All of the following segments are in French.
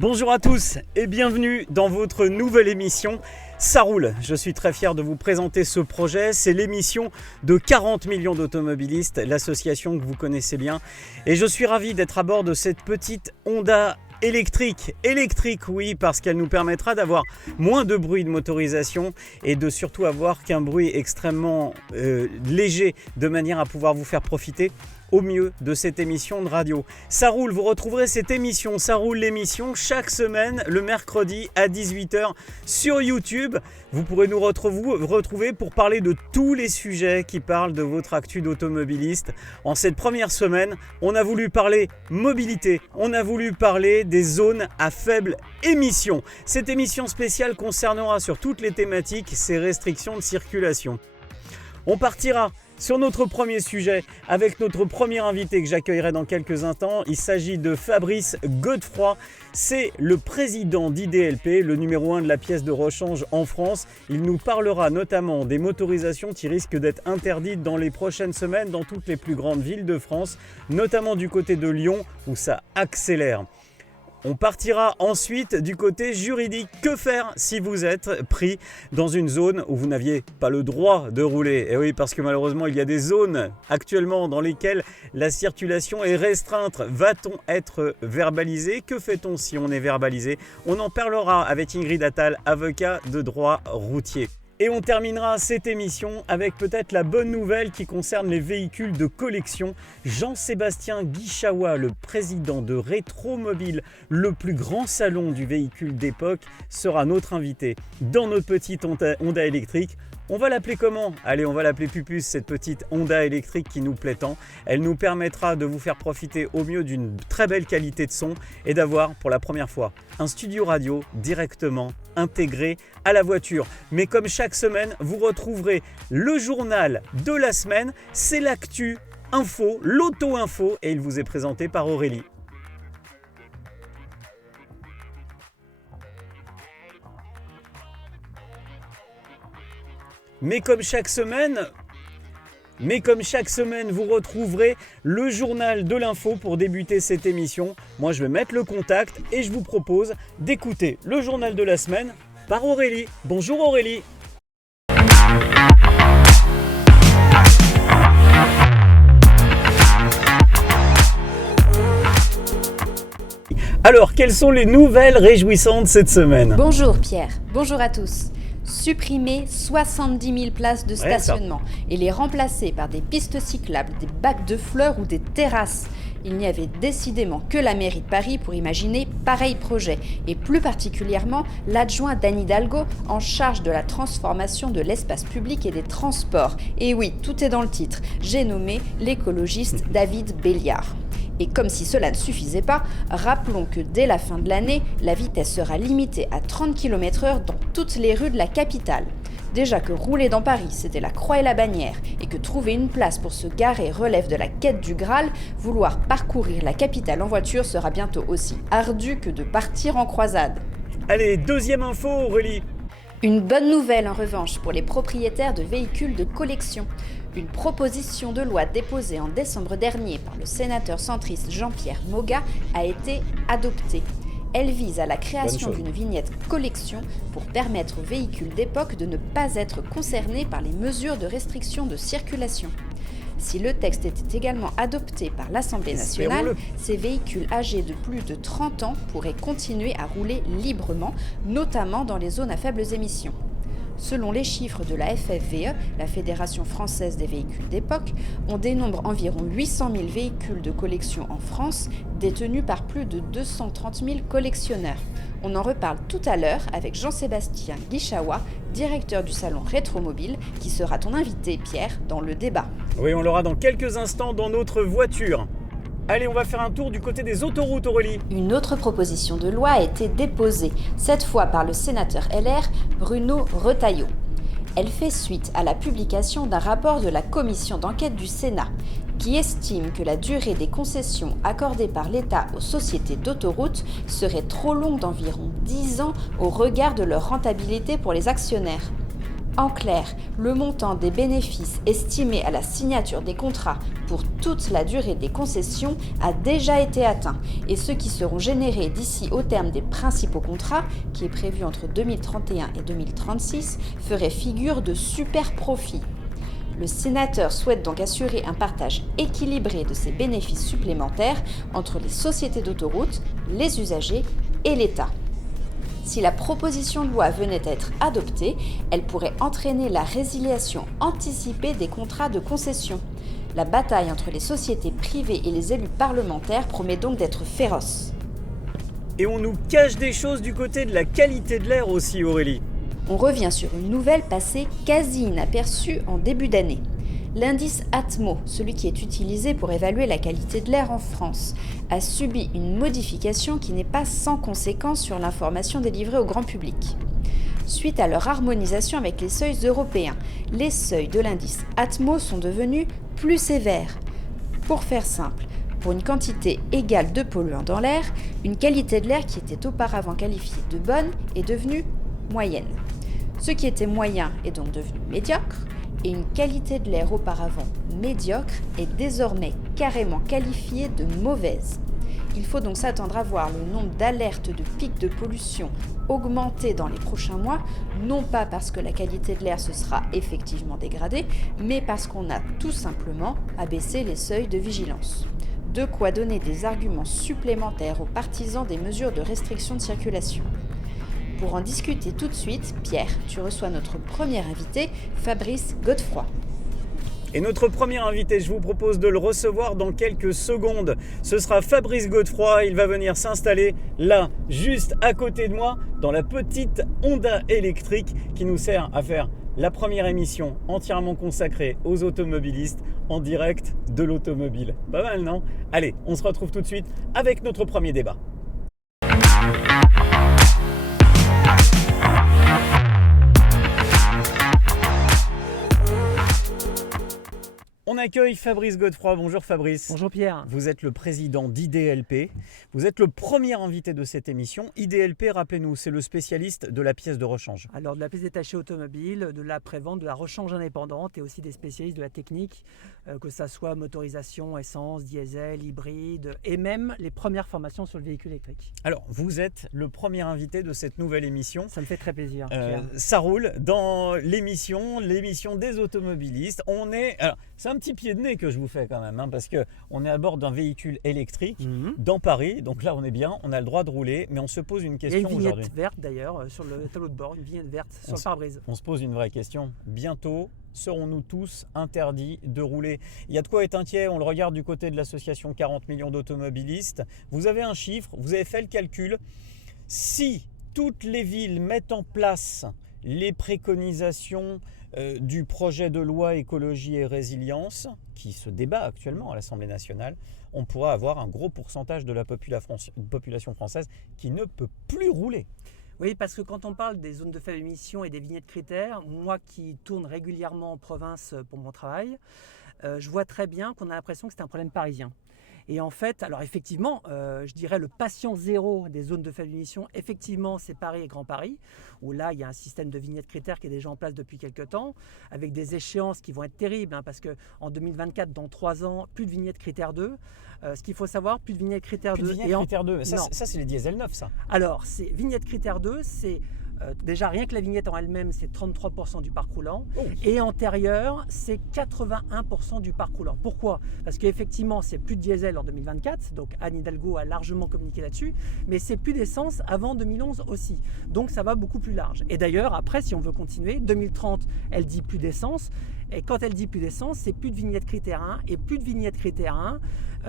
Bonjour à tous et bienvenue dans votre nouvelle émission Ça roule. Je suis très fier de vous présenter ce projet. C'est l'émission de 40 millions d'automobilistes, l'association que vous connaissez bien. Et je suis ravi d'être à bord de cette petite Honda électrique. Électrique, oui, parce qu'elle nous permettra d'avoir moins de bruit de motorisation et de surtout avoir qu'un bruit extrêmement léger, de manière à pouvoir vous faire profiter au mieux de cette émission de radio. Ça roule, vous retrouverez cette émission, Ça roule l'émission, chaque semaine, le mercredi à 18h sur YouTube. Vous pourrez nous retrouver pour parler de tous les sujets qui parlent de votre actu d'automobiliste. En cette première semaine, on a voulu parler mobilité, on a voulu parler des zones à faible émission. Cette émission spéciale concernera sur toutes les thématiques ces restrictions de circulation. On partira sur notre premier sujet avec notre premier invité que j'accueillerai dans quelques instants. Il s'agit de Fabrice Godefroy. C'est le président d'IDLP, le numéro 1 de la pièce de rechange en France. Il nous parlera notamment des motorisations qui risquent d'être interdites dans les prochaines semaines dans toutes les plus grandes villes de France, notamment du côté de Lyon où ça accélère. On partira ensuite du côté juridique. Que faire si vous êtes pris dans une zone où vous n'aviez pas le droit de rouler? Et oui, parce que malheureusement, il y a des zones actuellement dans lesquelles la circulation est restreinte. Va-t-on être verbalisé? Que fait-on si on est verbalisé? On en parlera avec Ingrid Attal, avocat de droit routier. Et on terminera cette émission avec peut-être la bonne nouvelle qui concerne les véhicules de collection. Jean-Sébastien Guichawa, le président de Rétromobile, le plus grand salon du véhicule d'époque, sera notre invité dans notre petite Honda électrique. On va l'appeler comment? Allez, on va l'appeler Pupus, cette petite Honda électrique qui nous plaît tant. Elle nous permettra de vous faire profiter au mieux d'une très belle qualité de son et d'avoir pour la première fois un studio radio directement intégré à la voiture. Mais comme chaque semaine, vous retrouverez le journal de la semaine. C'est l'actu info, l'auto-info, et il vous est présenté par Aurélie. Mais comme chaque semaine, vous retrouverez le journal de l'info pour débuter cette émission. Moi, je vais mettre le contact et je vous propose d'écouter le journal de la semaine par Aurélie. Bonjour Aurélie. Alors, quelles sont les nouvelles réjouissantes cette semaine? Bonjour Pierre, bonjour à tous. Supprimer 70 000 places de stationnement et les remplacer par des pistes cyclables, des bacs de fleurs ou des terrasses. Il n'y avait décidément que la mairie de Paris pour imaginer pareil projet, et plus particulièrement l'adjoint d'Anne Hidalgo en charge de la transformation de l'espace public et des transports. Et oui, tout est dans le titre, j'ai nommé l'écologiste David Béliard. Et comme si cela ne suffisait pas, rappelons que dès la fin de l'année, la vitesse sera limitée à 30 km/h dans toutes les rues de la capitale. Déjà que rouler dans Paris, c'était la croix et la bannière, et que trouver une place pour se garer relève de la quête du Graal, vouloir parcourir la capitale en voiture sera bientôt aussi ardu que de partir en croisade. Allez, deuxième info Aurélie. Une bonne nouvelle en revanche pour les propriétaires de véhicules de collection. Une proposition de loi déposée en décembre dernier par le sénateur centriste Jean-Pierre Moga a été adoptée. Elle vise à la création d'une vignette collection pour permettre aux véhicules d'époque de ne pas être concernés par les mesures de restriction de circulation. Si le texte était également adopté par l'Assemblée nationale, ces véhicules âgés de plus de 30 ans pourraient continuer à rouler librement, notamment dans les zones à faibles émissions. Selon les chiffres de la FFVE, la Fédération française des véhicules d'époque, on dénombre environ 800 000 véhicules de collection en France, détenus par plus de 230 000 collectionneurs. On en reparle tout à l'heure avec Jean-Sébastien Guichawa, directeur du salon Rétromobile, qui sera ton invité, Pierre, dans le débat. Oui, on l'aura dans quelques instants dans notre voiture. Allez, on va faire un tour du côté des autoroutes, Aurélie. Une autre proposition de loi a été déposée, cette fois par le sénateur LR Bruno Retailleau. Elle fait suite à la publication d'un rapport de la commission d'enquête du Sénat, qui estime que la durée des concessions accordées par l'État aux sociétés d'autoroutes serait trop longue d'environ 10 ans au regard de leur rentabilité pour les actionnaires. En clair, le montant des bénéfices estimés à la signature des contrats pour toute la durée des concessions a déjà été atteint et ceux qui seront générés d'ici au terme des principaux contrats, qui est prévu entre 2031 et 2036, feraient figure de super profits. Le sénateur souhaite donc assurer un partage équilibré de ces bénéfices supplémentaires entre les sociétés d'autoroutes, les usagers et l'État. Si la proposition de loi venait à être adoptée, elle pourrait entraîner la résiliation anticipée des contrats de concession. La bataille entre les sociétés privées et les élus parlementaires promet donc d'être féroce. Et on nous cache des choses du côté de la qualité de l'air aussi, Aurélie. On revient sur une nouvelle passée quasi inaperçue en début d'année. L'indice Atmo, celui qui est utilisé pour évaluer la qualité de l'air en France, a subi une modification qui n'est pas sans conséquence sur l'information délivrée au grand public. Suite à leur harmonisation avec les seuils européens, les seuils de l'indice Atmo sont devenus plus sévères. Pour faire simple, pour une quantité égale de polluants dans l'air, une qualité de l'air qui était auparavant qualifiée de bonne est devenue moyenne. Ce qui était moyen est donc devenu médiocre, et une qualité de l'air auparavant médiocre est désormais carrément qualifiée de mauvaise. Il faut donc s'attendre à voir le nombre d'alertes de pics de pollution augmenter dans les prochains mois, non pas parce que la qualité de l'air se sera effectivement dégradée, mais parce qu'on a tout simplement abaissé les seuils de vigilance. De quoi donner des arguments supplémentaires aux partisans des mesures de restriction de circulation. Pour en discuter tout de suite, Pierre, tu reçois notre premier invité, Fabrice Godefroy. Et notre premier invité, je vous propose de le recevoir dans quelques secondes. Ce sera Fabrice Godefroy, il va venir s'installer là, juste à côté de moi, dans la petite Honda électrique qui nous sert à faire la première émission entièrement consacrée aux automobilistes en direct de l'automobile. Pas mal, non? Allez, on se retrouve tout de suite avec notre premier débat. On accueille Fabrice Godefroy. Bonjour Fabrice. Bonjour Pierre. Vous êtes le président d'IDLP. Vous êtes le premier invité de cette émission. IDLP, rappelez-nous, c'est le spécialiste de la pièce de rechange. Alors de la pièce détachée automobile, de la prévente, de la rechange indépendante et aussi des spécialistes de la technique, que ça soit motorisation, essence, diesel, hybride et même les premières formations sur le véhicule électrique. Alors, vous êtes le premier invité de cette nouvelle émission. Ça me fait très plaisir. Ça roule dans l'émission des automobilistes. Alors, c'est un petit pied de nez que je vous fais quand même, parce qu'on est à bord d'un véhicule électrique dans Paris. Donc là, on est bien, on a le droit de rouler, mais on se pose une question aujourd'hui. Il y a une vignette verte d'ailleurs sur le tableau de bord, une vignette verte sur le pare-brise. On se pose une vraie question. Bientôt, serons-nous tous interdits de rouler? Il y a de quoi être inquiet. On le regarde du côté de l'association 40 millions d'automobilistes. Vous avez un chiffre, vous avez fait le calcul. Si toutes les villes mettent en place les préconisations du projet de loi écologie et résilience qui se débat actuellement à l'Assemblée nationale, on pourra avoir un gros pourcentage de la population française qui ne peut plus rouler. Oui, parce que quand on parle des zones de faible émission et des vignettes critères, moi qui tourne régulièrement en province pour mon travail, je vois très bien qu'on a l'impression que c'est un problème parisien. Et en fait, alors effectivement, je dirais le patient zéro des zones de faible émission, effectivement, c'est Paris et Grand Paris, où là, il y a un système de vignettes critères qui est déjà en place depuis quelques temps, avec des échéances qui vont être terribles, parce qu'en 2024, dans 3 ans, plus de vignettes critères 2. Ce qu'il faut savoir, plus de vignettes critères 2. Plus de vignettes critères 2, ça c'est les diesel neufs, ça. Alors, c'est vignettes critères 2, c'est... déjà, rien que la vignette en elle-même, c'est 33% du parc roulant. Oh. Et antérieur, c'est 81% du parc roulant. Pourquoi? Parce qu'effectivement, c'est plus de diesel en 2024. Donc, Anne Hidalgo a largement communiqué là-dessus. Mais c'est plus d'essence avant 2011 aussi. Donc, ça va beaucoup plus large. Et d'ailleurs, après, si on veut continuer, 2030, elle dit plus d'essence. Et quand elle dit plus d'essence, c'est plus de vignettes critères 1. Et plus de vignettes critères 1,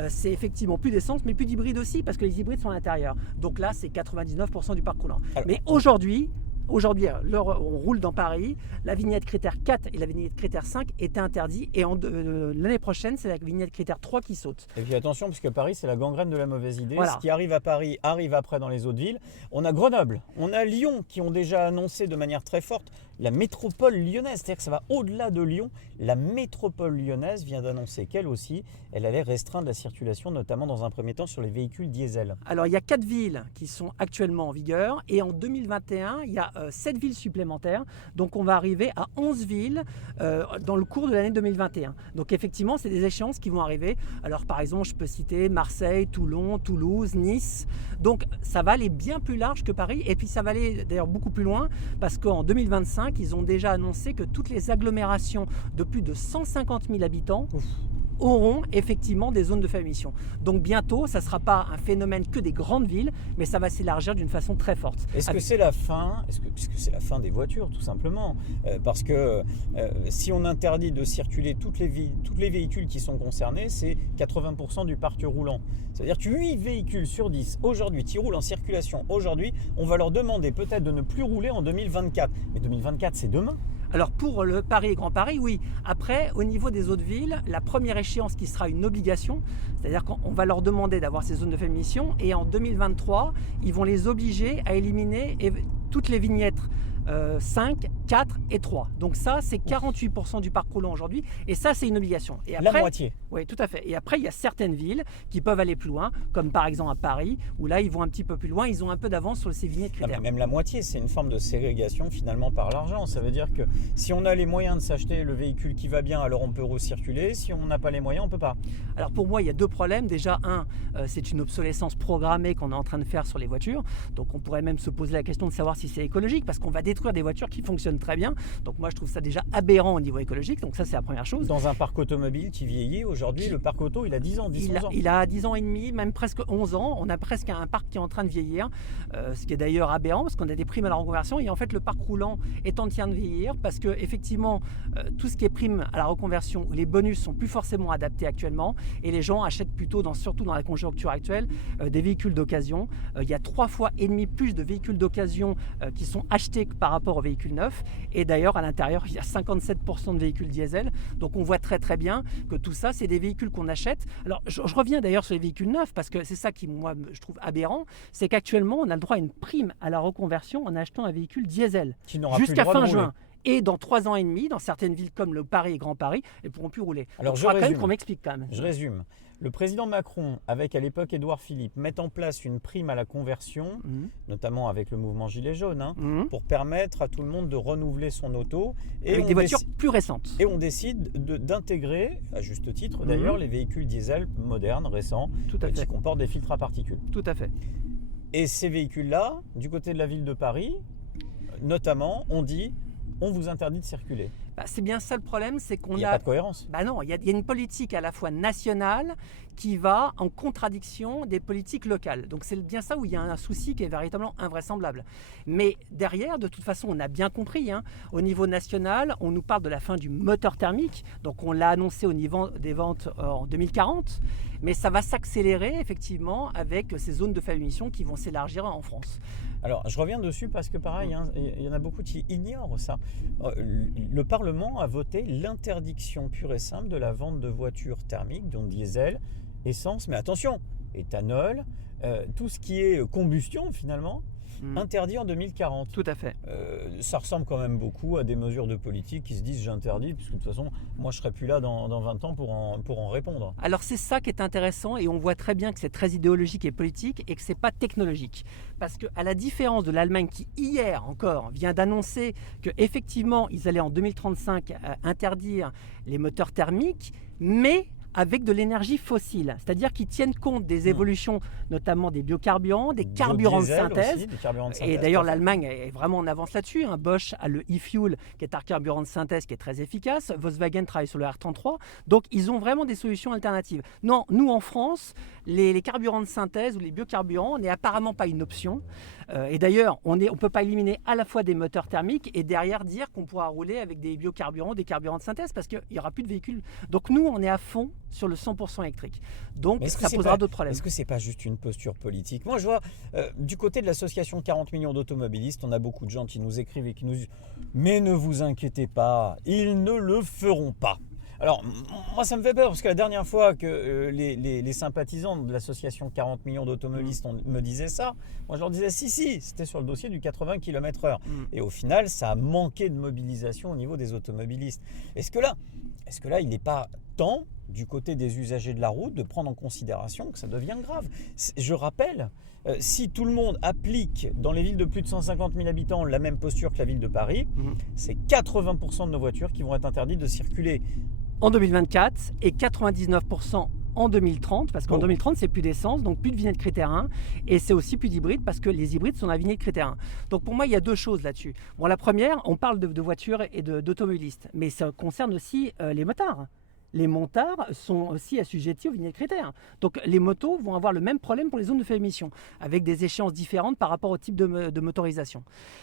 c'est effectivement plus d'essence, mais plus d'hybrides aussi, parce que les hybrides sont à l'intérieur. Donc là, c'est 99% du parc roulant. Alors, mais aujourd'hui, on roule dans Paris, la vignette critère 4 et la vignette critère 5 étaient interdits et l'année prochaine, c'est la vignette critère 3 qui saute. Et puis attention, parce que Paris, c'est la gangrène de la mauvaise idée. Voilà. Ce qui arrive à Paris arrive après dans les autres villes. On a Grenoble, on a Lyon qui ont déjà annoncé de manière très forte la métropole lyonnaise, c'est-à-dire que ça va au-delà de Lyon. La métropole lyonnaise vient d'annoncer qu'elle aussi, elle allait restreindre la circulation, notamment dans un premier temps sur les véhicules diesel. Alors il y a 4 villes qui sont actuellement en vigueur et en 2021, il y a 7 villes supplémentaires. Donc on va arriver à 11 villes dans le cours de l'année 2021. Donc effectivement, c'est des échéances qui vont arriver. Alors par exemple, je peux citer Marseille, Toulon, Toulouse, Nice. Donc ça va aller bien plus large que Paris. Et puis ça va aller d'ailleurs beaucoup plus loin parce qu'en 2025, ils ont déjà annoncé que toutes les agglomérations de plus de 150 000 habitants auront effectivement des zones de faible émission. Donc bientôt, ça ne sera pas un phénomène que des grandes villes, mais ça va s'élargir d'une façon très forte. Est-ce que c'est la fin puisque c'est la fin des voitures, tout simplement. Parce que si on interdit de circuler tous les véhicules qui sont concernés, c'est 80% du parc roulant. C'est-à-dire que 8 véhicules sur 10 aujourd'hui qui roulent en circulation aujourd'hui, on va leur demander peut-être de ne plus rouler en 2024. Mais 2024, c'est demain. Alors pour le Paris et Grand Paris, oui. Après, au niveau des autres villes, la première échéance qui sera une obligation, c'est-à-dire qu'on va leur demander d'avoir ces zones de faible émission et en 2023, ils vont les obliger à éliminer toutes les vignettes 5, 4 et 3. Donc ça, c'est 48% du parc roulant aujourd'hui et ça, c'est une obligation. Et après, la moitié. Oui, tout à fait. Et après, il y a certaines villes qui peuvent aller plus loin, comme par exemple à Paris, où là, ils vont un petit peu plus loin, ils ont un peu d'avance sur ces vignettes critères. Non, mais même la moitié, c'est une forme de ségrégation finalement par l'argent. Ça veut dire que si on a les moyens de s'acheter le véhicule qui va bien, alors on peut recirculer. Si on n'a pas les moyens, on ne peut pas. Alors pour moi, il y a deux problèmes. Déjà, c'est une obsolescence programmée qu'on est en train de faire sur les voitures. Donc on pourrait même se poser la question de savoir si c'est écologique, parce qu'on va détruire des voitures qui fonctionnent très bien. Donc moi, je trouve ça déjà aberrant au niveau écologique. Donc ça, c'est la première chose. Dans un parc automobile qui vieillit, aujourd'hui, le parc auto, il a 10 ans, 10 11 ans. Il a 10 ans et demi, même presque 11 ans. On a presque un parc qui est en train de vieillir, ce qui est d'ailleurs aberrant, parce qu'on a des primes à la reconversion. Et en fait, le parc roulant est en train de vieillir, parce que effectivement, tout ce qui est prime à la reconversion, les bonus sont plus forcément adaptés actuellement. Et les gens achètent plutôt, surtout dans la conjoncture actuelle, des véhicules d'occasion. Il y a 3,5 fois plus de véhicules d'occasion qui sont achetés par rapport aux véhicules neufs. Et d'ailleurs, à l'intérieur, il y a 57% de véhicules diesel. Donc on voit très très bien que tout ça, c'est des véhicules qu'on achète. Alors je reviens d'ailleurs sur les véhicules neufs, parce que c'est ça qui, moi, je trouve aberrant. C'est qu'actuellement, on a le droit à une prime à la reconversion en achetant un véhicule diesel jusqu'à fin juin. Et dans 3 ans et demi, dans certaines villes comme le Paris et Grand Paris, elles ne pourront plus rouler. Alors je résume. Quand même qu'on m'explique quand même. Je résume. Le président Macron, avec à l'époque Édouard Philippe, met en place une prime à la conversion, notamment avec le mouvement Gilets jaunes, pour permettre à tout le monde de renouveler son auto. Et avec des voitures plus récentes. Et on décide d'intégrer, à juste titre d'ailleurs, les véhicules diesel modernes, récents, qui comportent des filtres à particules. Tout à fait. Et ces véhicules-là, du côté de la ville de Paris, notamment, on dit... on vous interdit de circuler. C'est bien ça le problème, c'est qu'on a... Il n'y a pas de cohérence. Non, il y a une politique à la fois nationale qui va en contradiction des politiques locales. Donc c'est bien ça où il y a un souci qui est véritablement invraisemblable. Mais derrière, de toute façon, on a bien compris, au niveau national, on nous parle de la fin du moteur thermique. Donc on l'a annoncé au niveau des ventes en 2040. Mais ça va s'accélérer effectivement avec ces zones de faible émission qui vont s'élargir en France. Alors, je reviens dessus parce que pareil, il y en a beaucoup qui ignorent ça. Le Parlement a voté l'interdiction pure et simple de la vente de voitures thermiques, donc diesel, essence, mais attention, éthanol, tout ce qui est combustion finalement, interdit en 2040. Tout à fait. Ça ressemble quand même beaucoup à des mesures de politique qui se disent j'interdis, puisque de toute façon, moi je ne serai plus là dans 20 ans pour en répondre. Alors c'est ça qui est intéressant et on voit très bien que c'est très idéologique et politique et que ce n'est pas technologique. Parce qu'à la différence de l'Allemagne qui hier encore vient d'annoncer qu'effectivement ils allaient en 2035 interdire les moteurs thermiques, mais avec de l'énergie fossile, c'est-à-dire qu'ils tiennent compte des évolutions, notamment des biocarburants, des carburants de synthèse. Aussi, et d'ailleurs, l'Allemagne est vraiment en avance là-dessus. Bosch a le e-fuel, qui est un carburant de synthèse qui est très efficace. Volkswagen travaille sur le R33. Donc, ils ont vraiment des solutions alternatives. Non, nous, en France, les carburants de synthèse ou les biocarburants n'est apparemment pas une option. Et d'ailleurs, on ne peut pas éliminer à la fois des moteurs thermiques et derrière dire qu'on pourra rouler avec des biocarburants, des carburants de synthèse, parce qu'il n'y aura plus de véhicules. Donc, nous, on est à fond sur le 100% électrique. Donc ça posera d'autres problèmes. Est-ce que c'est pas juste une posture politique ? Moi je vois du côté de l'association 40 millions d'automobilistes, on a beaucoup de gens qui nous écrivent et qui nous disent « Mais ne vous inquiétez pas, ils ne le feront pas ». Alors, moi, ça me fait peur parce que la dernière fois que les sympathisants de l'association 40 millions d'automobilistes me disaient ça, moi, je leur disais si, c'était sur le dossier du 80 km/h. Et au final, ça a manqué de mobilisation au niveau des automobilistes. Est-ce que là, il n'est pas temps du côté des usagers de la route, de prendre en considération que ça devient grave. Je rappelle, si tout le monde applique dans les villes de plus de 150 000 habitants la même posture que la ville de Paris, c'est 80% de nos voitures qui vont être interdites de circuler. En 2024 et 99% en 2030, parce qu'en 2030 c'est plus d'essence, donc plus de vignette critère 1, et c'est aussi plus d'hybrides parce que les hybrides sont dans la vignette critère 1. Donc pour moi il y a deux choses là-dessus. Bon, la première, on parle de voitures et d'automobilistes, mais ça concerne aussi les motards. Les motards sont aussi assujettis aux vignettes critères. Donc les motos vont avoir le même problème pour les zones de faible émission, avec des échéances différentes par rapport au type de motorisation.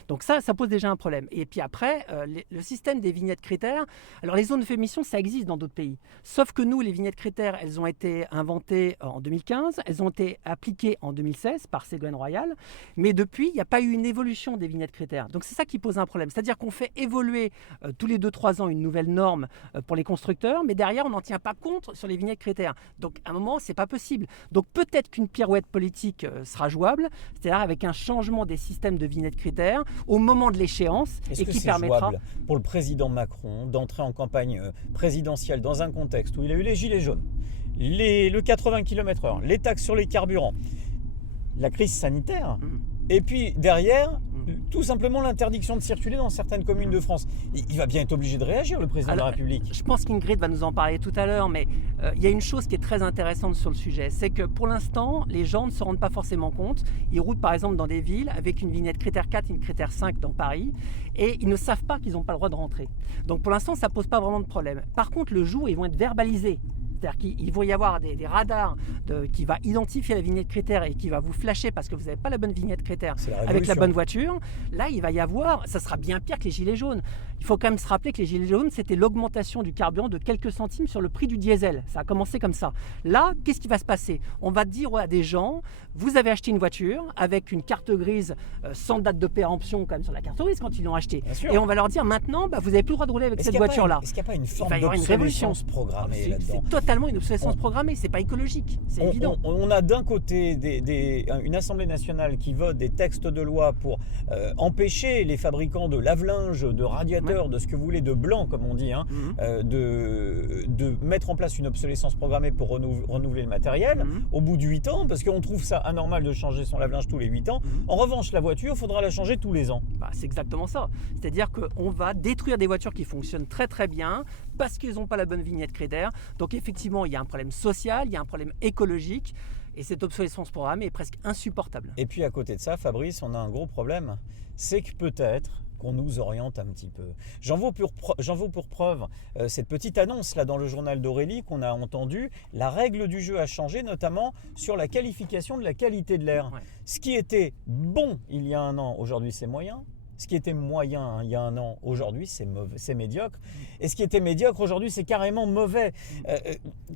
Donc ça pose déjà un problème. Et puis après, le système des vignettes critères, alors les zones de faible émission, ça existe dans d'autres pays. Sauf que nous, les vignettes critères, elles ont été inventées en 2015, elles ont été appliquées en 2016 par Ségolène Royal, mais depuis, il n'y a pas eu une évolution des vignettes critères. Donc c'est ça qui pose un problème. C'est-à-dire qu'on fait évoluer tous les 2-3 ans une nouvelle norme pour les constructeurs, mais derrière, on n'en tient pas compte sur les vignettes critères. Donc à un moment, c'est pas possible. Donc peut-être qu'une pirouette politique sera jouable, c'est-à-dire avec un changement des systèmes de vignettes critères au moment de l'échéance et qui permettra jouable pour le président Macron d'entrer en campagne présidentielle dans un contexte où il a eu les gilets jaunes, le 80 km/h, les taxes sur les carburants, la crise sanitaire, et puis derrière tout simplement l'interdiction de circuler dans certaines communes de France. Il va bien être obligé de réagir, le président de la République. Je pense qu'Ingrid va nous en parler tout à l'heure, mais il y a une chose qui est très intéressante sur le sujet, c'est que pour l'instant, les gens ne se rendent pas forcément compte. Ils roulent par exemple dans des villes avec une vignette critère 4 et une critère 5 dans Paris, et ils ne savent pas qu'ils n'ont pas le droit de rentrer. Donc pour l'instant, ça ne pose pas vraiment de problème. Par contre, le jour, ils vont être verbalisés. C'est-à-dire qu'il va y avoir des radars qui va identifier la vignette critère et qui va vous flasher parce que vous n'avez pas la bonne vignette critère avec la bonne voiture. Là, il va y avoir, ça sera bien pire que les gilets jaunes. Il faut quand même se rappeler que les gilets jaunes, c'était l'augmentation du carburant de quelques centimes sur le prix du diesel. Ça a commencé comme ça. Là, qu'est-ce qui va se passer? On va dire à des gens, vous avez acheté une voiture avec une carte grise sans date de péremption quand même sur la carte grise quand ils l'ont achetée. Et on va leur dire maintenant, vous n'avez plus le droit de rouler avec cette voiture-là. Est-ce qu'il n'y a pas une forme d'obsolescence programmée là-dedans? C'est totalement une obsolescence programmée, c'est pas écologique, c'est évident. On a d'un côté une Assemblée nationale qui vote des textes de loi pour empêcher les fabricants de lave-linge, de radiateurs, de ce que vous voulez, de blanc comme on dit, de mettre en place une obsolescence programmée pour renouveler le matériel au bout de 8 ans, parce qu'on trouve ça anormal de changer son lave-linge tous les 8 ans. En revanche, la voiture, il faudra la changer tous les ans. C'est exactement ça. C'est-à-dire qu'on va détruire des voitures qui fonctionnent très très bien parce qu'ils n'ont pas la bonne vignette critère. Donc effectivement, il y a un problème social, il y a un problème écologique. Et cette obsolescence programmée est presque insupportable. Et puis à côté de ça, Fabrice, on a un gros problème. C'est que peut-être qu'on nous oriente un petit peu. J'en veux pour preuve cette petite annonce là dans le journal d'Aurélie qu'on a entendu. La règle du jeu a changé, notamment sur la qualification de la qualité de l'air. Ce qui était bon il y a un an, aujourd'hui c'est moyen. Ce qui était moyen il y a un an, aujourd'hui c'est médiocre. Et ce qui était médiocre aujourd'hui, c'est carrément mauvais.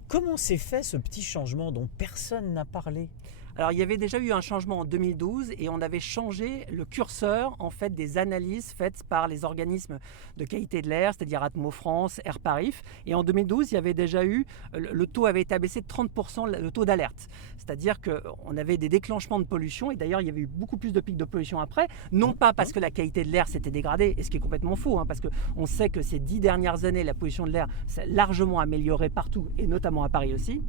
Comment s'est fait ce petit changement dont personne n'a parlé ? Alors il y avait déjà eu un changement en 2012 et on avait changé le curseur en fait des analyses faites par les organismes de qualité de l'air, c'est-à-dire Atmo France, Air Paris. Et en 2012, il y avait déjà eu, le taux avait été abaissé de 30%, le taux d'alerte. C'est-à-dire qu'on avait des déclenchements de pollution et d'ailleurs il y avait eu beaucoup plus de pics de pollution après, non pas parce que la qualité de l'air s'était dégradée, et ce qui est complètement faux, parce qu'on sait que ces 10 dernières années, la pollution de l'air s'est largement améliorée partout et notamment à Paris aussi,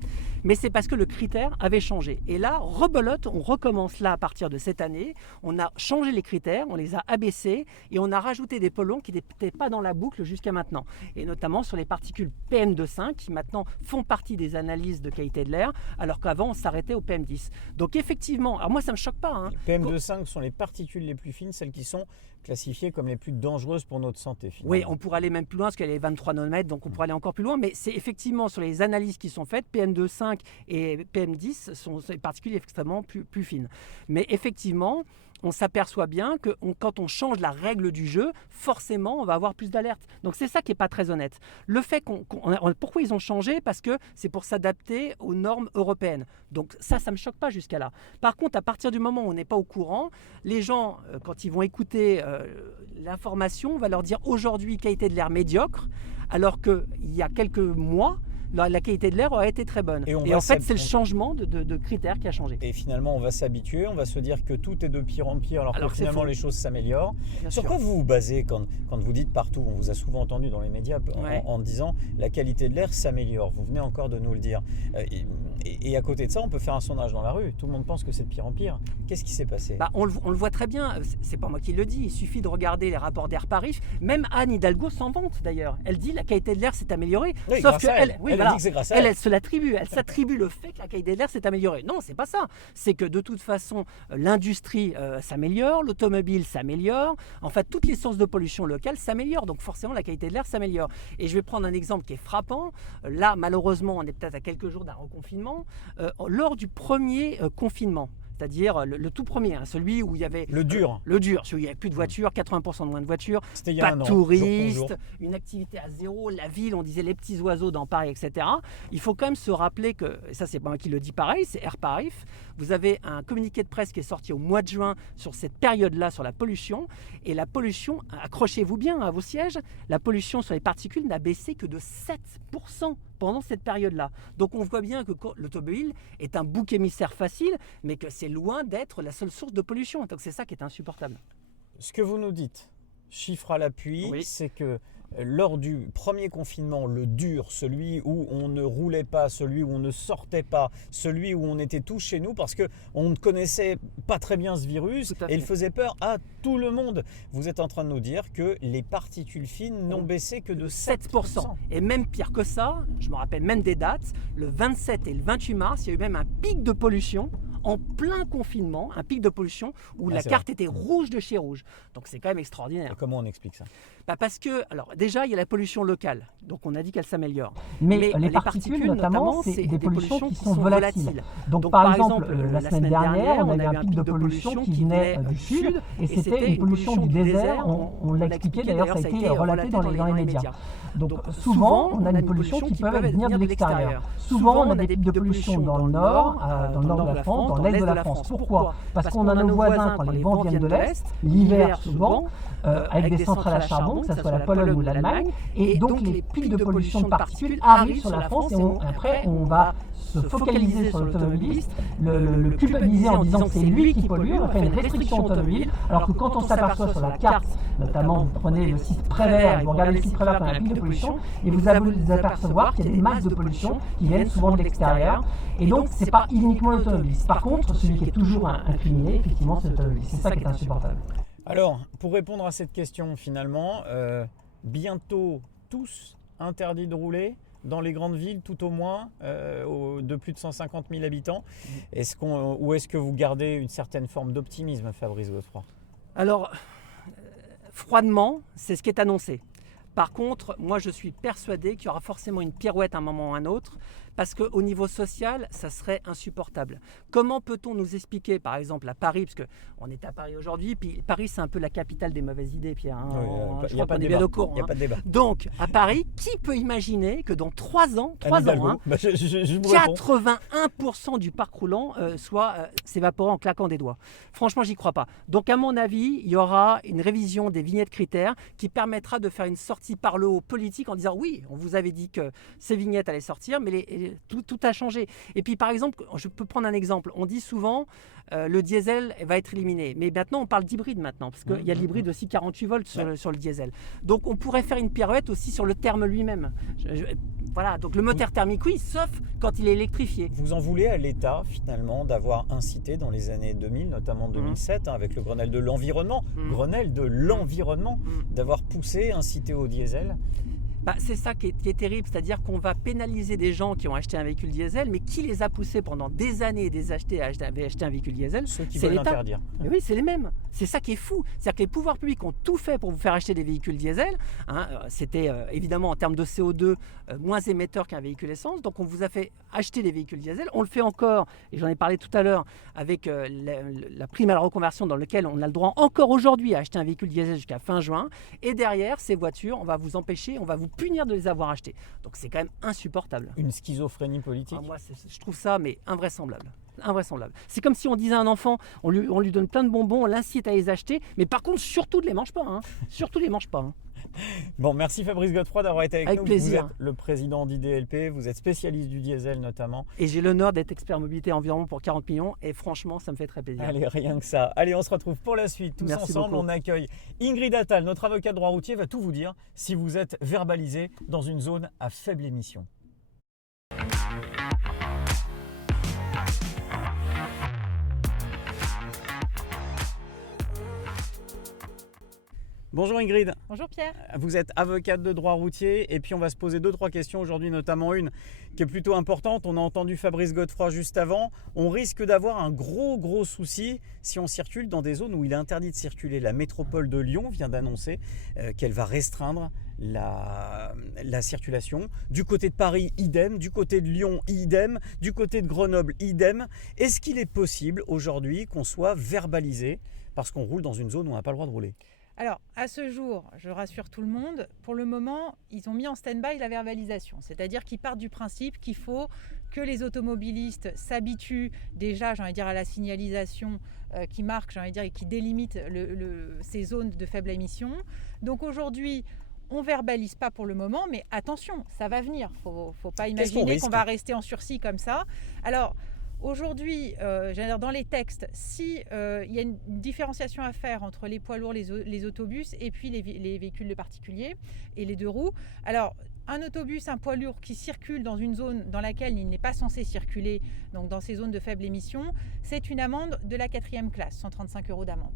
mais c'est parce que le critère avait changé. Et là, rebelote, on recommence là à partir de cette année, on a changé les critères, on les a abaissés et on a rajouté des polluants qui n'étaient pas dans la boucle jusqu'à maintenant, et notamment sur les particules PM2,5 qui maintenant font partie des analyses de qualité de l'air, alors qu'avant on s'arrêtait au PM10. Donc effectivement, alors moi ça ne me choque pas. Les PM2,5 sont les particules les plus fines, celles qui sont classifiées comme les plus dangereuses pour notre santé. Finalement. Oui, on pourrait aller même plus loin parce qu'elle est 23 nanomètres, donc on pourrait aller encore plus loin, mais c'est effectivement sur les analyses qui sont faites, PM2,5 et PM10 sont des particules extrêmement plus fines. Mais effectivement, on s'aperçoit bien que quand on change la règle du jeu, forcément, on va avoir plus d'alertes. Donc c'est ça qui n'est pas très honnête. Le fait pourquoi ils ont changé? Parce que c'est pour s'adapter aux normes européennes. Donc ça ne me choque pas jusqu'à là. Par contre, à partir du moment où on n'est pas au courant, les gens, quand ils vont écouter l'information, on va leur dire aujourd'hui qualité de l'air médiocre, alors qu'il y a quelques mois, la qualité de l'air aurait été très bonne. Et en fait, c'est le changement de critères qui a changé. Et finalement, on va s'habituer, on va se dire que tout est de pire en pire, alors que finalement les choses s'améliorent. Sur quoi vous vous basez quand vous dites partout, on vous a souvent entendu dans les médias en disant la qualité de l'air s'améliore, vous venez encore de nous le dire. Et à côté de ça, on peut faire un sondage dans la rue, tout le monde pense que c'est de pire en pire. Qu'est-ce qui s'est passé? On le voit très bien, c'est pas moi qui le dis, il suffit de regarder les rapports d'Air Paris. Même Anne Hidalgo s'en vante d'ailleurs. Elle dit la qualité de l'air s'est améliorée. Oui, sauf qu'elle dit que c'est grâce à elle. Elle se l'attribue. Elle s'attribue le fait que la qualité de l'air s'est améliorée. Non, c'est pas ça. C'est que de toute façon, l'industrie s'améliore, l'automobile s'améliore. En fait, toutes les sources de pollution locale s'améliorent. Donc forcément, la qualité de l'air s'améliore. Et je vais prendre un exemple qui est frappant. Là, malheureusement, on est peut-être à quelques jours d'un reconfinement. Lors du premier confinement, c'est-à-dire le tout premier, celui où il y avait... Le dur. Celui où il n'y avait plus de voitures, 80% de moins de voitures, il y pas a de touristes, une activité à zéro, la ville, on disait les petits oiseaux dans Paris, etc. Il faut quand même se rappeler que, et ça c'est pas moi qui le dis pareil, c'est Air Paris, vous avez un communiqué de presse qui est sorti au mois de juin sur cette période-là, sur la pollution, et la pollution, accrochez-vous bien à vos sièges, la pollution sur les particules n'a baissé que de 7% pendant cette période-là. Donc on voit bien que l'automobile est un bouc émissaire facile, mais que c'est loin d'être la seule source de pollution. Donc c'est ça qui est insupportable. Ce que vous nous dites, chiffre à l'appui, c'est que lors du premier confinement, le dur, celui où on ne roulait pas, celui où on ne sortait pas, celui où on était tous chez nous parce qu'on ne connaissait pas très bien ce virus et il faisait peur à tout le monde. Vous êtes en train de nous dire que les particules fines n'ont baissé que de 7%. Et même pire que ça, je me rappelle même des dates, le 27 et le 28 mars, il y a eu même un pic de pollution en plein confinement, un pic de pollution où la carte était rouge de chez rouge. Donc c'est quand même extraordinaire. Et comment on explique ça? Parce que, alors déjà, il y a la pollution locale, donc on a dit qu'elle s'améliore. Mais les particules, notamment, c'est des pollutions qui sont volatiles. Donc par exemple, la semaine dernière, on a eu un pic de pollution qui venait du sud, et c'était une pollution du désert, on l'a expliqué, d'ailleurs ça a été relaté dans les médias. Donc souvent, on a des pollutions qui peuvent venir de l'extérieur. Souvent, on a des pics de pollution dans le nord de la France, dans l'est de la France. Pourquoi? Parce qu'on a nos voisins, quand les vents viennent de l'est, l'hiver souvent, avec des centrales à charbon, que ce soit la Pologne ou l'Allemagne, et donc les pics de pollution de particules arrivent sur la France, et après on va se focaliser sur l'automobiliste, le culpabiliser en disant que c'est lui qui pollue, on fait une restriction automobile, alors que quand on s'aperçoit sur la carte, notamment vous prenez le site Prévert, et vous regardez le site Prévert quand il y a un pic de pollution, et vous allez vous apercevoir qu'il y a des masses de pollution qui viennent souvent de l'extérieur, et donc c'est pas uniquement l'automobiliste. Par contre, celui qui est toujours incriminé, effectivement, c'est l'automobiliste. C'est ça qui est insupportable. Alors, pour répondre à cette question, finalement, bientôt tous interdits de rouler dans les grandes villes, tout au moins, de plus de 150 000 habitants. Ou est-ce que vous gardez une certaine forme d'optimisme, Fabrice Godefroy? Alors, froidement, c'est ce qui est annoncé. Par contre, moi je suis persuadé qu'il y aura forcément une pirouette à un moment ou à un autre, parce qu'au niveau social, ça serait insupportable. Comment peut-on nous expliquer, par exemple, à Paris, parce qu'on est à Paris aujourd'hui, puis Paris c'est un peu la capitale des mauvaises idées, Pierre. Il n'y a pas de débat. Il n'y a pas de débat. Donc, à Paris, qui peut imaginer que dans 3 ans, 81% du parc roulant soit s'évaporer en claquant des doigts? Franchement, j'y crois pas. Donc, à mon avis, il y aura une révision des vignettes critères qui permettra de faire une sortie par le haut politique en disant oui, on vous avait dit que ces vignettes allaient sortir, mais tout a changé. Et puis par exemple, je peux prendre un exemple. On dit souvent le diesel va être éliminé. Mais maintenant, on parle d'hybride maintenant, parce qu'il y a l'hybride aussi 48 volts sur le diesel. Donc on pourrait faire une pirouette aussi sur le terme lui-même. Voilà, donc le moteur thermique, oui, sauf quand il est électrifié. Vous en voulez à l'État, finalement, d'avoir incité dans les années 2000, notamment 2007, avec le Grenelle de l'environnement, d'avoir poussé, incité au diesel? C'est ça qui est terrible, c'est-à-dire qu'on va pénaliser des gens qui ont acheté un véhicule diesel, mais qui les a poussés pendant des années et des années à acheter un véhicule diesel? Ceux qui veulent l'interdire. Mais oui, c'est les mêmes. C'est ça qui est fou. C'est-à-dire que les pouvoirs publics ont tout fait pour vous faire acheter des véhicules diesel. C'était évidemment en termes de CO2 moins émetteur qu'un véhicule essence. Donc on vous a fait acheter des véhicules diesel. On le fait encore, et j'en ai parlé tout à l'heure, avec la prime à la reconversion dans laquelle on a le droit encore aujourd'hui à acheter un véhicule diesel jusqu'à fin juin. Et derrière, ces voitures, on va vous empêcher, on va vous punir de les avoir achetées. Donc c'est quand même insupportable. Une schizophrénie politique. Moi, je trouve ça mais invraisemblable. C'est comme si on disait à un enfant, on lui donne plein de bonbons, on l'incite à les acheter, mais par contre surtout ne les mange pas. Surtout ne les mange pas. Bon, merci Fabrice Godefroy d'avoir été avec nous. Plaisir. Vous êtes le président d'IDLP, vous êtes spécialiste du diesel notamment. Et j'ai l'honneur d'être expert mobilité environnement pour 40 millions et franchement, ça me fait très plaisir. Allez, rien que ça. Allez, on se retrouve pour la suite. Tous Merci ensemble, beaucoup. on accueille Ingrid Attal, notre avocat de droit routier, va tout vous dire si vous êtes verbalisé dans une zone à faible émission. Bonjour Ingrid. Bonjour Pierre. Vous êtes avocate de droit routier et puis on va se poser 2-3 questions aujourd'hui, notamment une qui est plutôt importante. On a entendu Fabrice Godefroy juste avant. On risque d'avoir un gros souci si on circule dans des zones où il est interdit de circuler. La métropole de Lyon vient d'annoncer qu'elle va restreindre la circulation. Du côté de Paris, idem. Du côté de Lyon, idem. Du côté de Grenoble, idem. Est-ce qu'il est possible aujourd'hui qu'on soit verbalisé parce qu'on roule dans une zone où on n'a pas le droit de rouler ? Alors, à ce jour, je rassure tout le monde, pour le moment, ils ont mis en stand-by la verbalisation. C'est-à-dire qu'ils partent du principe qu'il faut que les automobilistes s'habituent déjà, j'ai envie de dire, à la signalisation qui marque, j'ai envie de dire, et qui délimite ces zones de faible émission. Donc aujourd'hui, on ne verbalise pas pour le moment, mais attention, ça va venir. Il ne faut pas imaginer qu'on va rester en sursis comme ça. Alors, aujourd'hui, dans les textes, si il y a une différenciation à faire entre les poids lourds, les autobus et puis les véhicules de particuliers et les deux roues. Alors, un autobus, un poids lourd qui circule dans une zone dans laquelle il n'est pas censé circuler, donc dans ces zones de faible émission, c'est une amende de la 4e classe, 135 € d'amende.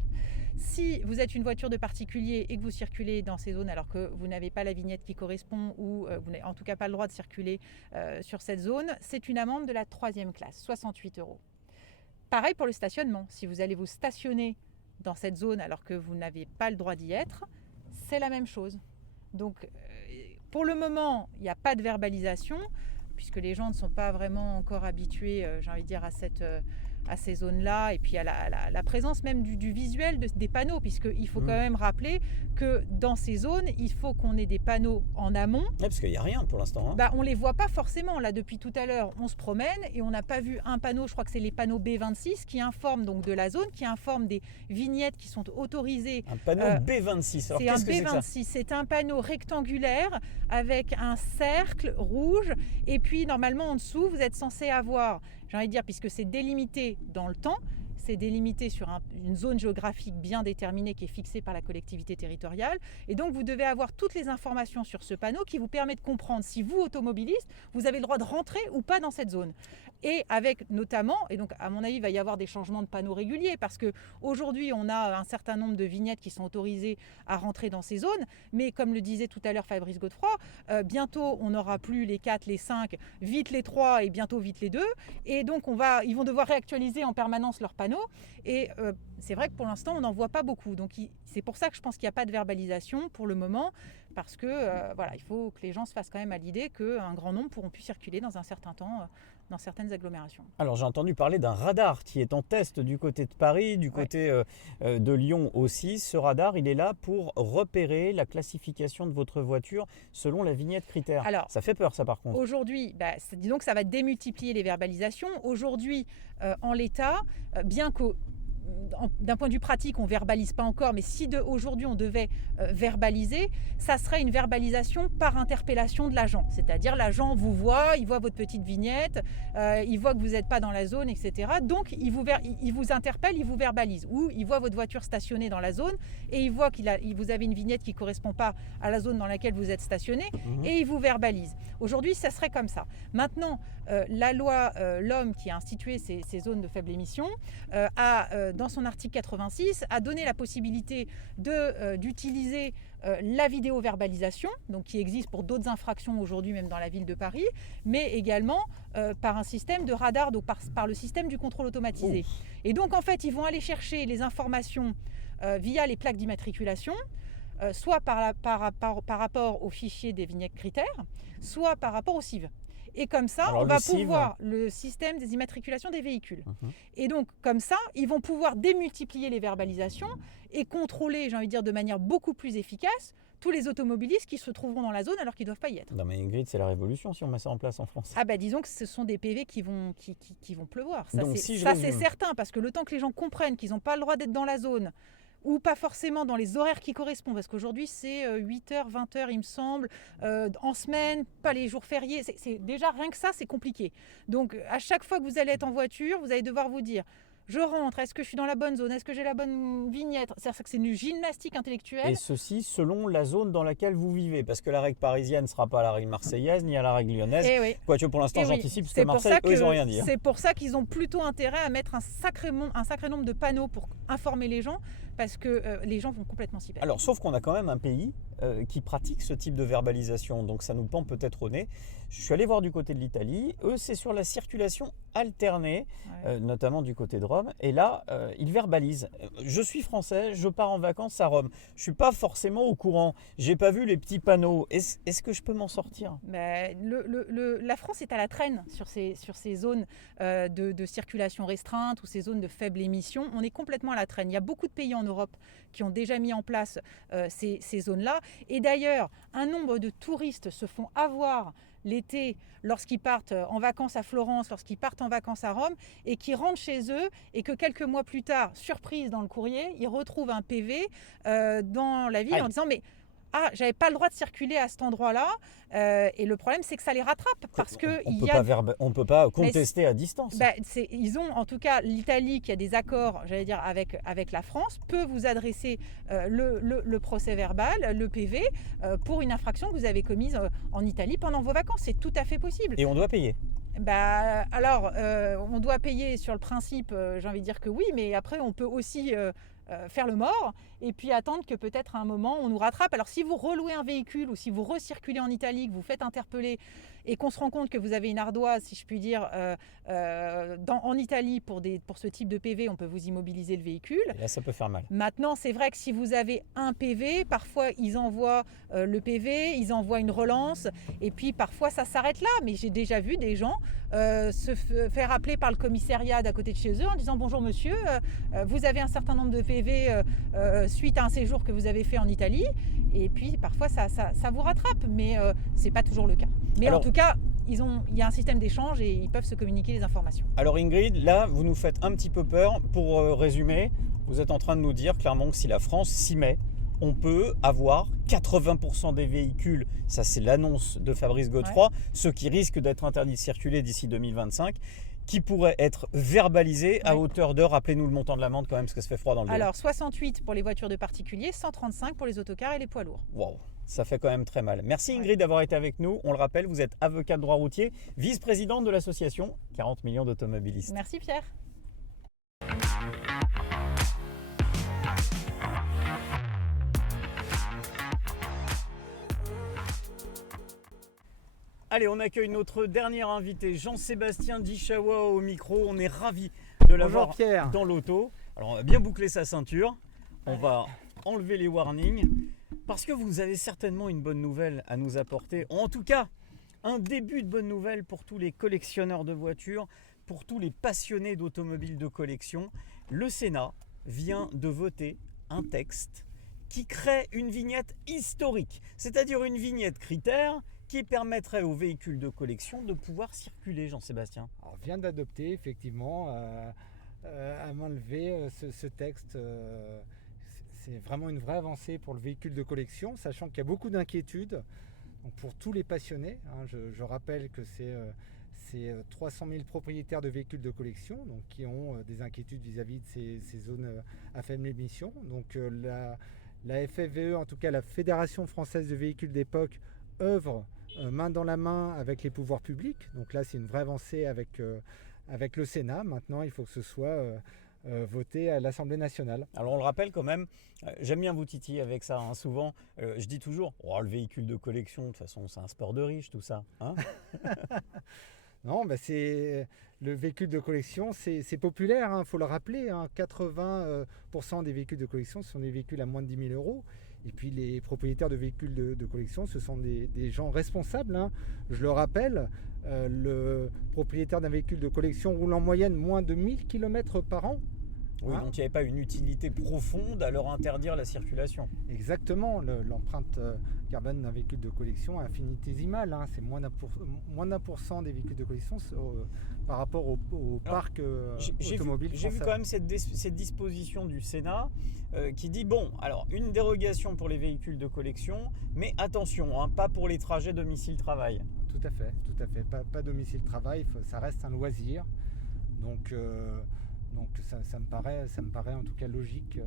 Si vous êtes une voiture de particulier et que vous circulez dans ces zones alors que vous n'avez pas la vignette qui correspond ou vous n'avez en tout cas pas le droit de circuler sur cette zone, c'est une amende de la 3e classe, 68 €. Pareil pour le stationnement. Si vous allez vous stationner dans cette zone alors que vous n'avez pas le droit d'y être, c'est la même chose. Donc, pour le moment, il n'y a pas de verbalisation puisque les gens ne sont pas vraiment encore habitués, j'ai envie de dire, à ces zones-là et puis à la présence même du visuel des panneaux, puisqu'il faut quand même rappeler que dans ces zones, il faut qu'on ait des panneaux en amont. Ouais, parce qu'il n'y a rien pour l'instant. Hein. On ne les voit pas forcément. Là, depuis tout à l'heure, on se promène et on n'a pas vu un panneau, je crois que c'est les panneaux B26, qui informent donc de la zone, qui informent des vignettes qui sont autorisées. Un panneau B26, alors qu'est-ce que c'est que ça ? C'est un panneau rectangulaire avec un cercle rouge et puis normalement en dessous, vous êtes censé avoir, j'ai envie de dire, puisque c'est délimité dans le temps, c'est délimité sur une zone géographique bien déterminée qui est fixée par la collectivité territoriale. Et donc, vous devez avoir toutes les informations sur ce panneau qui vous permet de comprendre si vous, automobiliste, vous avez le droit de rentrer ou pas dans cette zone. Et avec notamment, et donc à mon avis, il va y avoir des changements de panneaux réguliers parce qu'aujourd'hui, on a un certain nombre de vignettes qui sont autorisées à rentrer dans ces zones. Mais comme le disait tout à l'heure Fabrice Godefroy, bientôt, on n'aura plus les 4, les 5, vite les 3 et bientôt vite les 2. Et donc, ils vont devoir réactualiser en permanence leurs panneaux. Et c'est vrai que pour l'instant, on n'en voit pas beaucoup. Donc, c'est pour ça que je pense qu'il n'y a pas de verbalisation pour le moment, parce que il faut que les gens se fassent quand même à l'idée qu'un grand nombre pourront plus circuler dans un certain temps dans certaines agglomérations. Alors, j'ai entendu parler d'un radar qui est en test du côté de Paris, du côté de Lyon aussi. Ce radar, il est là pour repérer la classification de votre voiture selon la vignette critère. Alors, ça fait peur, ça, par contre. Aujourd'hui, disons que ça va démultiplier les verbalisations. Aujourd'hui, en l'état, bien que d'un point de vue pratique, on ne verbalise pas encore, mais si aujourd'hui on devait verbaliser, ça serait une verbalisation par interpellation de l'agent. C'est-à-dire l'agent vous voit, il voit votre petite vignette, il voit que vous n'êtes pas dans la zone, etc. Donc il vous interpelle, il vous verbalise. Ou il voit votre voiture stationnée dans la zone et il voit vous avez une vignette qui ne correspond pas à la zone dans laquelle vous êtes stationné et il vous verbalise. Aujourd'hui, ça serait comme ça. Maintenant, la loi l'homme qui a institué ces zones de faible émission dans son article 86, a donné la possibilité d'utiliser la vidéo-verbalisation, donc qui existe pour d'autres infractions aujourd'hui, même dans la ville de Paris, mais également par un système de radar, donc par le système du contrôle automatisé. Et donc, en fait, ils vont aller chercher les informations via les plaques d'immatriculation, soit par rapport au fichier des vignettes critères, soit par rapport au CIV. Et comme ça, on va pouvoir, le système des immatriculations des véhicules. Et donc, comme ça, ils vont pouvoir démultiplier les verbalisations et contrôler, j'ai envie de dire, de manière beaucoup plus efficace tous les automobilistes qui se trouveront dans la zone alors qu'ils ne doivent pas y être. Non mais Ingrid, c'est la révolution si on met ça en place en France. Disons que ce sont des PV qui vont pleuvoir. Ça, donc, c'est certain, parce que le temps que les gens comprennent qu'ils n'ont pas le droit d'être dans la zone ou pas forcément dans les horaires qui correspondent, parce qu'aujourd'hui c'est 8h, 20h il me semble, en semaine, pas les jours fériés, c'est déjà rien que ça c'est compliqué. Donc à chaque fois que vous allez être en voiture, vous allez devoir vous dire je rentre, est-ce que je suis dans la bonne zone, est-ce que j'ai la bonne vignette, c'est-à-dire que c'est une gymnastique intellectuelle. Et ceci selon la zone dans laquelle vous vivez, parce que la règle parisienne ne sera pas la règle marseillaise ni à la règle lyonnaise. Quoique pour l'instant j'anticipe, parce que Marseille, eux, ils n'ont rien dit. C'est pour ça qu'ils ont plutôt intérêt à mettre un sacré nombre de panneaux pour informer les gens, parce que les gens vont complètement s'y perdre. Alors, sauf qu'on a quand même un pays qui pratique ce type de verbalisation, donc ça nous pend peut-être au nez. Je suis allé voir du côté de l'Italie, eux c'est sur la circulation alternée, notamment du côté de Rome, et là ils verbalisent. Je suis français, je pars en vacances à Rome, je ne suis pas forcément au courant, j'ai pas vu les petits panneaux, est-ce que je peux m'en sortir? La France est à la traîne sur ces zones de circulation restreinte ou ces zones de faible émission, on est complètement à la traîne. Il y a beaucoup de pays en Europe qui ont déjà mis en place ces zones-là. Et d'ailleurs, un nombre de touristes se font avoir l'été lorsqu'ils partent en vacances à Florence, lorsqu'ils partent en vacances à Rome, et qui rentrent chez eux et que quelques mois plus tard, surprise dans le courrier, ils retrouvent un PV dans la ville en disant « mais j'avais pas le droit de circuler à cet endroit-là ». Et le problème, c'est que ça les rattrape parce que on peut pas contester à distance. Ils ont en tout cas l'Italie qui a des accords, j'allais dire avec la France, peut vous adresser le procès verbal, le PV pour une infraction que vous avez commise en Italie pendant vos vacances. C'est tout à fait possible. Et on doit payer. On doit payer sur le principe. J'ai envie de dire que oui, mais après on peut aussi faire le mort et puis attendre que peut-être à un moment on nous rattrape. Alors si vous relouez un véhicule ou si vous recirculez en Italie, que vous faites interpeller et qu'on se rend compte que vous avez une ardoise, si je puis dire, en Italie pour ce type de PV, on peut vous immobiliser le véhicule. Et là ça peut faire mal. Maintenant c'est vrai que si vous avez un PV, parfois ils envoient le PV, ils envoient une relance et puis parfois ça s'arrête là. Mais j'ai déjà vu des gens se faire appeler par le commissariat d'à côté de chez eux en disant bonjour monsieur, vous avez un certain nombre de PV suite à un séjour que vous avez fait en Italie, et puis parfois ça vous rattrape, mais c'est pas toujours le cas. Mais alors, en tout cas, il y a un système d'échange et ils peuvent se communiquer les informations. Alors Ingrid, là vous nous faites un petit peu peur. Pour résumer, vous êtes en train de nous dire clairement que si la France s'y met, on peut avoir 80% des véhicules, ça c'est l'annonce de Fabrice Godefroy, ceux qui risquent d'être interdits de circuler d'ici 2025, qui pourraient être verbalisés à hauteur d'heure. Rappelez-nous le montant de l'amende quand même, parce que ça fait froid dans le dos. Alors 68 pour les voitures de particuliers, 135 pour les autocars et les poids lourds. Wow, ça fait quand même très mal. Merci Ingrid d'avoir été avec nous. On le rappelle, vous êtes avocate de droit routier, vice-présidente de l'association 40 millions d'automobilistes. Merci Pierre. Allez, on accueille notre dernier invité, Jean-Sébastien Dichawa au micro. On est ravis de l'avoir dans l'auto. Alors, on va bien boucler sa ceinture. On va enlever les warnings parce que vous avez certainement une bonne nouvelle à nous apporter. En tout cas, un début de bonne nouvelle pour tous les collectionneurs de voitures, pour tous les passionnés d'automobiles de collection. Le Sénat vient de voter un texte qui crée une vignette historique, c'est-à-dire une vignette critère qui permettrait aux véhicules de collection de pouvoir circuler, Jean-Sébastien. Alors, vient d'adopter effectivement à main levée ce texte. C'est vraiment une vraie avancée pour le véhicule de collection, sachant qu'il y a beaucoup d'inquiétudes pour tous les passionnés. Je rappelle que c'est 300 000 propriétaires de véhicules de collection donc, qui ont des inquiétudes vis-à-vis de ces zones à faible émission. Donc la FFVE, en tout cas la Fédération française de véhicules d'époque, œuvre main dans la main avec les pouvoirs publics. Donc là, c'est une vraie avancée avec le Sénat. Maintenant, il faut que ce soit voté à l'Assemblée nationale. Alors on le rappelle quand même, j'aime bien vous titiller avec ça. Souvent, je dis toujours, le véhicule de collection, de toute façon, c'est un sport de riche, tout ça. Non, c'est le véhicule de collection, c'est populaire, il faut le rappeler. 80% des véhicules de collection sont des véhicules à moins de 10 000 euros. Et puis les propriétaires de véhicules de collection, ce sont des gens responsables. Je le rappelle, le propriétaire d'un véhicule de collection roule en moyenne moins de 1000 km par an. Oui, donc il n'y avait pas une utilité profonde à leur interdire la circulation. Exactement, l'empreinte carbone d'un véhicule de collection est infinitésimale. C'est moins d'un pour cent des véhicules de collection par rapport au parc automobile français. J'ai vu quand même cette disposition du Sénat qui dit, bon, alors une dérogation pour les véhicules de collection, mais attention, pas pour les trajets domicile-travail. Tout à fait. Pas domicile-travail, ça reste un loisir. Donc ça me paraît en tout cas logique,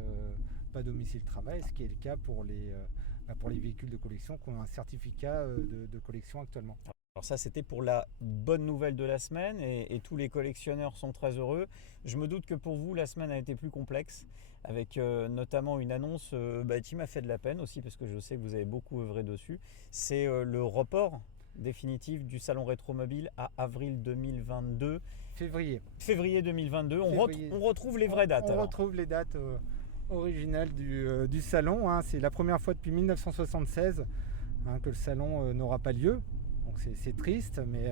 pas domicile-travail, ce qui est le cas pour les véhicules de collection qui ont un certificat de collection actuellement. Alors ça, c'était pour la bonne nouvelle de la semaine et tous les collectionneurs sont très heureux. Je me doute que pour vous, la semaine a été plus complexe avec notamment une annonce qui m'a fait de la peine aussi parce que je sais que vous avez beaucoup œuvré dessus. C'est le report définitif du salon Rétromobile à avril 2022. Février 2022. On retrouve les vraies dates. On retrouve les dates originales du salon. C'est la première fois depuis 1976 que le salon n'aura pas lieu. Donc c'est triste, mais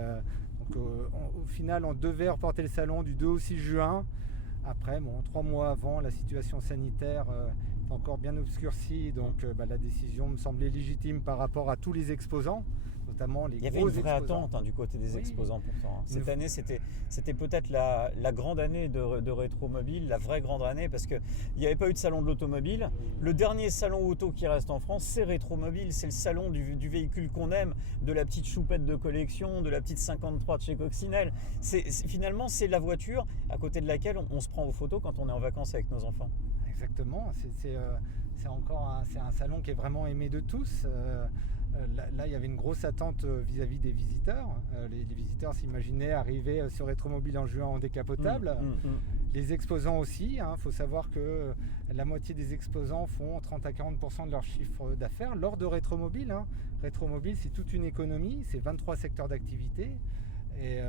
au final on devait reporter le salon du 2 au 6 juin. Après, 3 mois avant, la situation sanitaire est encore bien obscurcie, donc la décision me semblait légitime par rapport à tous les exposants. Notamment les Il y avait une vraie attente du côté des exposants pourtant. Cette année, c'était peut-être la grande année de Rétromobile, la vraie grande année, parce qu'il n'y avait pas eu de salon de l'automobile. Le dernier salon auto qui reste en France, c'est Rétromobile, c'est le salon du véhicule qu'on aime, de la petite choupette de collection, de la petite 53 de chez Coccinelle. Finalement, c'est la voiture à côté de laquelle on se prend aux photos quand on est en vacances avec nos enfants. Exactement, c'est un salon qui est vraiment aimé de tous. Là, il y avait une grosse attente vis-à-vis des visiteurs. Les visiteurs s'imaginaient arriver sur Rétromobile en juin en décapotable. Les exposants aussi. Il faut savoir que la moitié des exposants font 30 à 40% de leur chiffre d'affaires lors de Rétromobile. Rétromobile, c'est toute une économie, c'est 23 secteurs d'activité. Et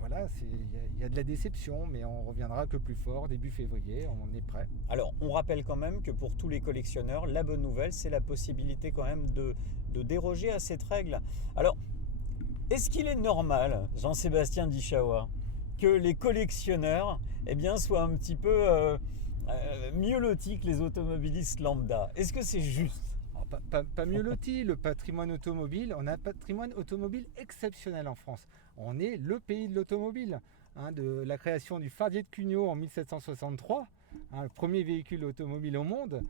voilà, il y a de la déception, mais on reviendra que plus fort début février, on est prêt. Alors, on rappelle quand même que pour tous les collectionneurs, la bonne nouvelle, c'est la possibilité quand même de déroger à cette règle. Alors, est-ce qu'il est normal, Jean-Sébastien Dichawa, que les collectionneurs soient un petit peu mieux lotis que les automobilistes lambda? Est-ce que c'est juste? Pas mieux loti, le patrimoine automobile, on a un patrimoine automobile exceptionnel en France. On est le pays de l'automobile, de la création du fardier de Cugnot en 1763, le premier véhicule automobile au monde.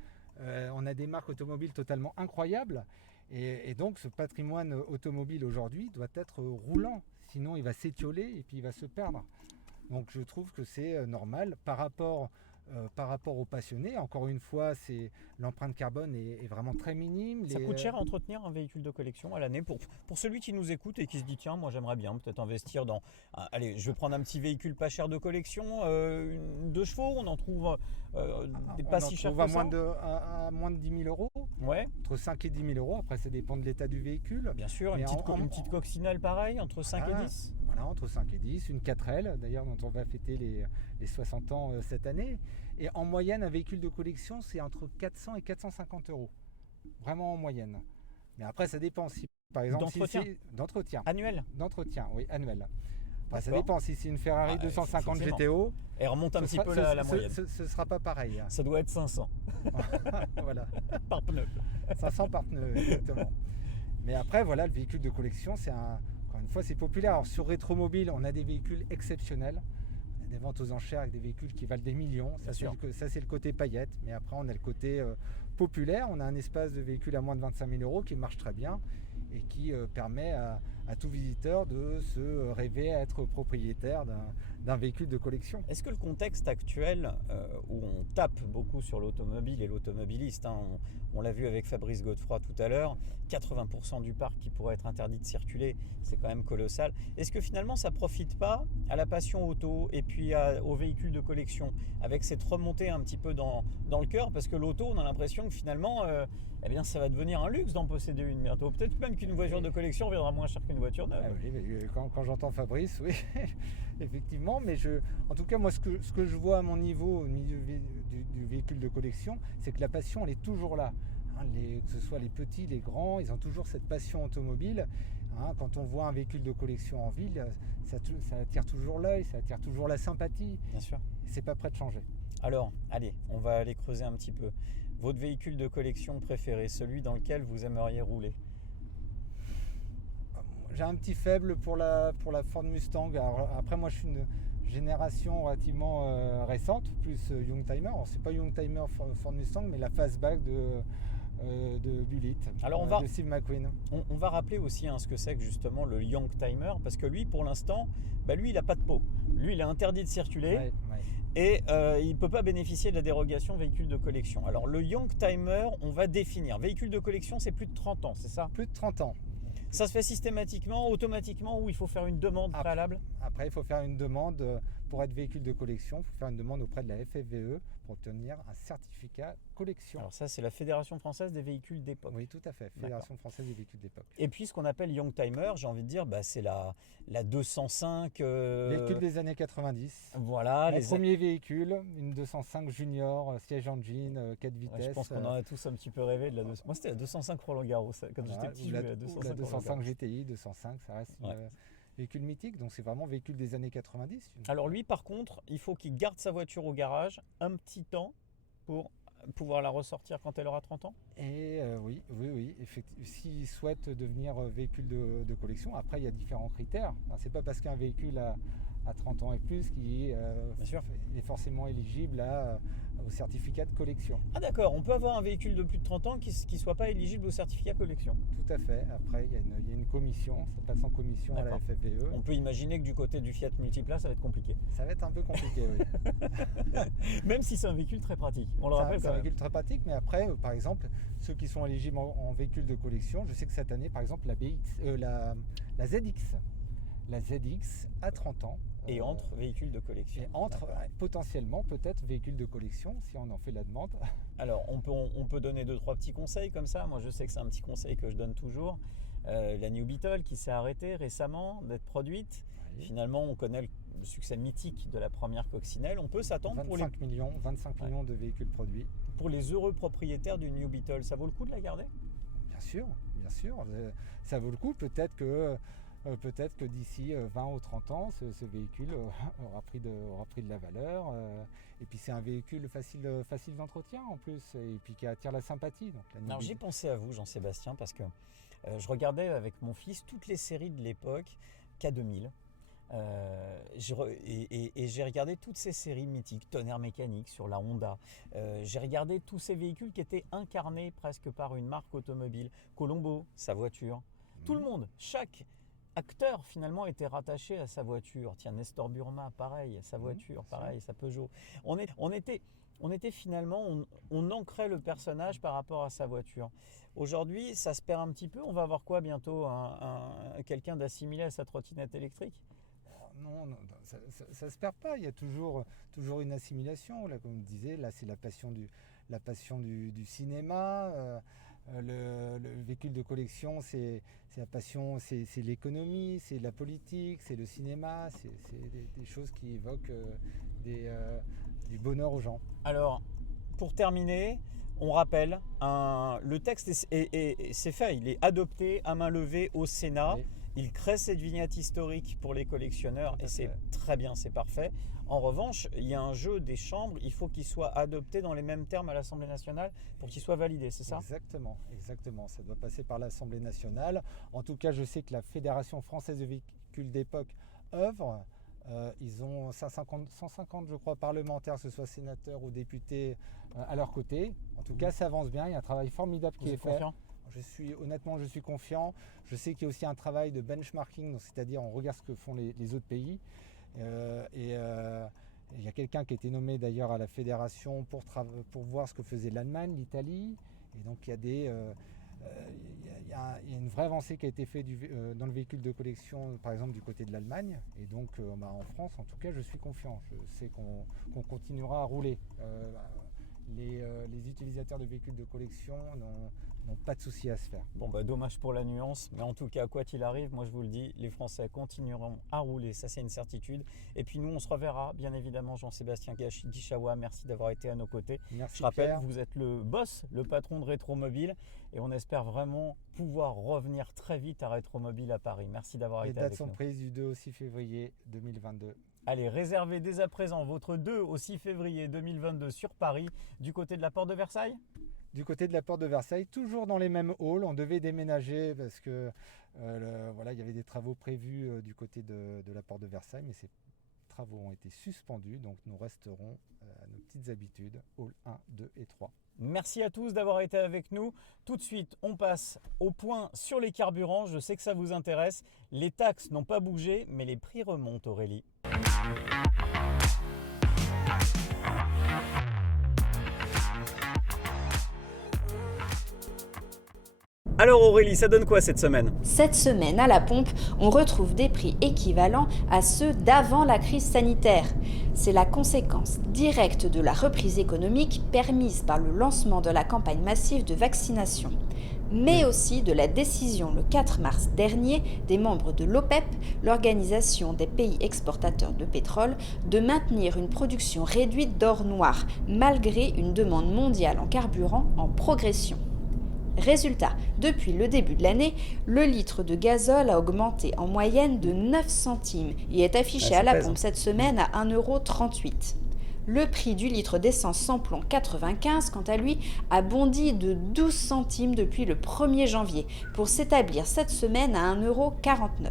On a des marques automobiles totalement incroyables et donc ce patrimoine automobile aujourd'hui doit être roulant, sinon il va s'étioler et puis il va se perdre. Donc je trouve que c'est normal par rapport aux passionnés. Encore une fois, l'empreinte carbone est vraiment très minime. Ça coûte cher à entretenir un véhicule de collection à l'année pour celui qui nous écoute et qui se dit tiens, moi j'aimerais bien peut-être investir dans... Allez, je vais prendre un petit véhicule pas cher de collection, 2 chevaux, on en trouve pas si cher que ça. À moins de 10 000 euros. Ouais. Entre 5 et 10 000 euros. Après, ça dépend de l'état du véhicule. Bien sûr, une petite coccinelle pareil, entre 5 et 10. Voilà, entre 5 et 10. Une 4L, d'ailleurs, dont on va fêter les 60 ans cette année. Et en moyenne, un véhicule de collection, c'est entre 400 et 450 euros. Vraiment en moyenne. Mais après, ça dépend. Si, par exemple, d'entretien. Annuel. D'entretien, oui, annuel. Enfin, ça dépend. Si c'est une Ferrari 250 GTO, et remonte un petit peu la moyenne. Ce sera pas pareil. Ça doit être 500. Voilà. Par pneu. 500 par pneu, exactement. Mais après, voilà, le véhicule de collection, encore une fois, c'est populaire. Alors, sur Rétromobile, on a des véhicules exceptionnels. On a des ventes aux enchères avec des véhicules qui valent des millions. Ça, c'est le côté paillette. Mais après, on a le côté populaire. On a un espace de véhicules à moins de 25 000 euros qui marche très bien et qui permet à tout visiteur de se rêver à être propriétaire d'un véhicule de collection. Est-ce que le contexte actuel où on tape beaucoup sur l'automobile et l'automobiliste, on l'a vu avec Fabrice Godefroy tout à l'heure, 80% du parc qui pourrait être interdit de circuler, c'est quand même colossal. Est-ce que finalement ça ne profite pas à la passion auto et puis aux véhicules de collection avec cette remontée un petit peu dans le cœur? Parce que l'auto, on a l'impression que finalement ça va devenir un luxe d'en posséder une bientôt. Peut-être même qu'une voiture de collection viendra moins cher qu'une voiture neuve. Quand j'entends Fabrice, oui, effectivement. Mais en tout cas, moi, ce que je vois à mon niveau, au milieu du véhicule de collection, c'est que la passion, elle est toujours là. Que ce soit les petits, les grands, ils ont toujours cette passion automobile. Quand on voit un véhicule de collection en ville, ça attire toujours l'œil, ça attire toujours la sympathie. Bien sûr. C'est pas prêt de changer. Alors, allez, on va aller creuser un petit peu. Votre véhicule de collection préféré, celui dans lequel vous aimeriez rouler? J'ai un petit faible pour la Ford Mustang. Alors, après, moi, je suis une génération relativement récente, plus Youngtimer. Alors, c'est pas Youngtimer Ford Mustang, mais la fastback de Bullitt, de Steve McQueen. On va rappeler aussi ce que c'est que justement le Youngtimer, parce que lui, pour l'instant, lui, il n'a pas de pot. Lui, il est interdit de circuler et il ne peut pas bénéficier de la dérogation véhicule de collection. Alors, le Youngtimer, on va définir. Véhicule de collection, c'est plus de 30 ans, c'est ça? Plus de 30 ans. Ça se fait systématiquement, automatiquement, ou il faut faire une demande préalable? Après, il faut faire une demande pour être véhicule de collection. Il faut faire une demande auprès de la FFVE pour obtenir un certificat collection. Alors ça, c'est la Fédération Française des Véhicules d'Époque. Oui, tout à fait. Fédération Française des Véhicules d'Époque. Et puis, ce qu'on appelle Youngtimer, j'ai envie de dire, c'est la 205... Véhicule des années 90. Voilà. Mon premier véhicule, une 205 Junior, siège engine, 4 vitesses. Je pense qu'on en a tous un petit peu rêvé de la 205. Moi, c'était la 205 Roland Garros. Quand j'étais petit, la 205 GTI, 205, ça reste véhicule mythique, donc c'est vraiment véhicule des années 90. Alors lui, par contre, il faut qu'il garde sa voiture au garage un petit temps pour pouvoir la ressortir quand elle aura 30 ans. Et oui, effectivement, s'il souhaite devenir véhicule de collection, après il y a différents critères. C'est pas parce qu'un véhicule a 30 ans et plus qu'il est forcément éligible au certificat de collection. Ah d'accord, on peut avoir un véhicule de plus de 30 ans qui ne soit pas éligible au certificat collection. Tout à fait, après il y a une commission, ça passe en commission à la FFVE. On peut imaginer que du côté du Fiat Multipla, ça va être compliqué. Ça va être un peu compliqué, oui. Même si c'est un véhicule très pratique, on le rappelle. C'est un véhicule très pratique, mais après, par exemple, ceux qui sont éligibles en véhicule de collection, je sais que cette année, par exemple, la ZX. La ZX a 30 ans. Et entre véhicules de collection. Et entre potentiellement peut-être véhicules de collection si on en fait la demande. Alors on peut donner 2-3 petits conseils comme ça. Moi je sais que c'est un petit conseil que je donne toujours. La New Beetle qui s'est arrêtée récemment d'être produite. Oui. Finalement on connaît le succès mythique de la première coccinelle. On peut s'attendre 25 millions de véhicules produits. Pour les heureux propriétaires d'une New Beetle, ça vaut le coup de la garder? Bien sûr. Ça vaut le coup. Peut-être que d'ici 20 ou 30 ans, ce véhicule aura pris de la valeur. Et puis c'est un véhicule facile d'entretien en plus, et puis qui attire la sympathie. Donc, alors j'ai pensé à vous, Jean-Sébastien, parce que je regardais avec mon fils toutes les séries de l'époque, K2000. Et j'ai regardé toutes ces séries mythiques, Tonnerre mécanique sur la Honda. J'ai regardé tous ces véhicules qui étaient incarnés presque par une marque automobile. Colombo, sa voiture. Tout le monde, chaque acteur finalement était rattaché à sa voiture. Tiens, Nestor Burma, pareil, sa voiture, pareil, sa Peugeot. On était finalement, on ancrait le personnage par rapport à sa voiture. Aujourd'hui, ça se perd un petit peu. On va avoir quoi bientôt? Quelqu'un d'assimilé à sa trottinette électrique? Non, ça se perd pas. Il y a toujours une assimilation. Là, comme je disais, là c'est la passion du cinéma. Le véhicule de collection, c'est la passion, c'est l'économie, c'est la politique, c'est le cinéma, c'est des choses qui évoquent du bonheur aux gens. Alors, pour terminer, on rappelle, le texte c'est fait, il est adopté à main levée au Sénat. Oui. Il crée cette vignette historique pour les collectionneurs et c'est très bien, c'est parfait. En revanche, il y a un jeu des chambres, il faut qu'il soit adopté dans les mêmes termes à l'Assemblée nationale pour qu'il soit validé, c'est ça? Exactement, ça doit passer par l'Assemblée nationale. En tout cas, je sais que la Fédération Française de Véhicules d'Époque œuvre. Ils ont 150, je crois, parlementaires, que ce soit sénateurs ou députés, à leur côté. En tout cas, ça avance bien, il y a un travail formidable qui est fait. Honnêtement, je suis confiant. Je sais qu'il y a aussi un travail de benchmarking, c'est-à-dire on regarde ce que font les autres pays. Il y a quelqu'un qui a été nommé d'ailleurs à la fédération pour voir ce que faisait l'Allemagne, l'Italie. Et donc il y a une vraie avancée qui a été faite dans le véhicule de collection, par exemple du côté de l'Allemagne. Et donc en France, en tout cas, je suis confiant. Je sais qu'on continuera à rouler. Les utilisateurs de véhicules de collection n'ont pas de souci à se faire. Bon, dommage pour la nuance, mais en tout cas, quoi qu'il arrive, moi je vous le dis, les Français continueront à rouler, ça c'est une certitude. Et puis nous, on se reverra, bien évidemment, Jean-Sébastien Guichawa, merci d'avoir été à nos côtés. Merci, je rappelle, Pierre. Vous êtes le boss, le patron de Rétromobile, et on espère vraiment pouvoir revenir très vite à Rétromobile à Paris. Merci d'avoir été avec nous. Les dates sont prises du 2 au 6 février 2022. Allez, réservez dès à présent votre 2 au 6 février 2022 sur Paris, du côté de la porte de Versailles. Du côté de la porte de Versailles, toujours dans les mêmes halls. On devait déménager parce que il y avait des travaux prévus du côté de la porte de Versailles, mais ces travaux ont été suspendus, donc nous resterons à nos petites habitudes, hall 1, 2 et 3. Merci à tous d'avoir été avec nous. Tout de suite, on passe au point sur les carburants. Je sais que ça vous intéresse. Les taxes n'ont pas bougé, mais les prix remontent, Aurélie. Alors Aurélie, ça donne quoi cette semaine ? Cette semaine, à la pompe, on retrouve des prix équivalents à ceux d'avant la crise sanitaire. C'est la conséquence directe de la reprise économique permise par le lancement de la campagne massive de vaccination, mais aussi de la décision le 4 mars dernier des membres de l'OPEP, l'Organisation des pays exportateurs de pétrole, de maintenir une production réduite d'or noir, malgré une demande mondiale en carburant en progression. Résultat, depuis le début de l'année, le litre de gazole a augmenté en moyenne de 9 centimes et est affiché à la pompe cette semaine à 1,38 €. Le prix du litre d'essence sans plomb 95, quant à lui, a bondi de 12 centimes depuis le 1er janvier pour s'établir cette semaine à 1,49 €.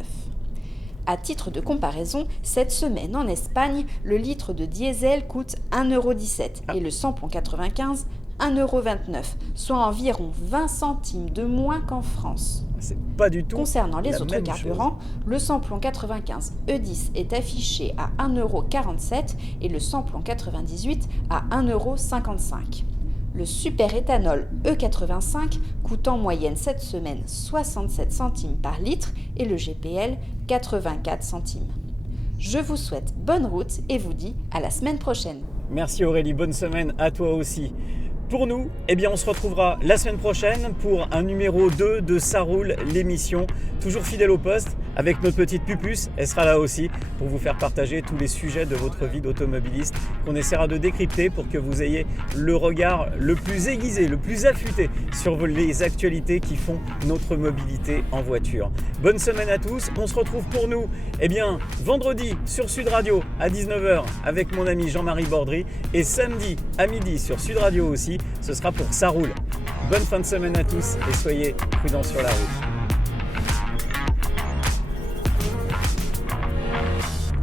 À titre de comparaison, cette semaine en Espagne, le litre de diesel coûte 1,17 € et le samplon 95 1,29 €, soit environ 20 centimes de moins qu'en France. C'est pas du tout. Concernant les autres carburants, le samplon 95 E10 est affiché à 1,47 € et le samplon 98 à 1,55 €. Le super-éthanol E85 coûte en moyenne cette semaine 67 centimes par litre et le GPL 84 centimes. Je vous souhaite bonne route et vous dis à la semaine prochaine. Merci Aurélie, bonne semaine à toi aussi. Pour nous, on se retrouvera la semaine prochaine pour un numéro 2 de Ça roule, l'émission. Toujours fidèle au poste, avec notre petite Pupus, elle sera là aussi pour vous faire partager tous les sujets de votre vie d'automobiliste qu'on essaiera de décrypter pour que vous ayez le regard le plus aiguisé, le plus affûté sur les actualités qui font notre mobilité en voiture. Bonne semaine à tous, on se retrouve pour nous vendredi sur Sud Radio à 19 h avec mon ami Jean-Marie Bordry et samedi à midi sur Sud Radio aussi, ce sera pour Ça roule. Bonne fin de semaine à tous et soyez prudents sur la route.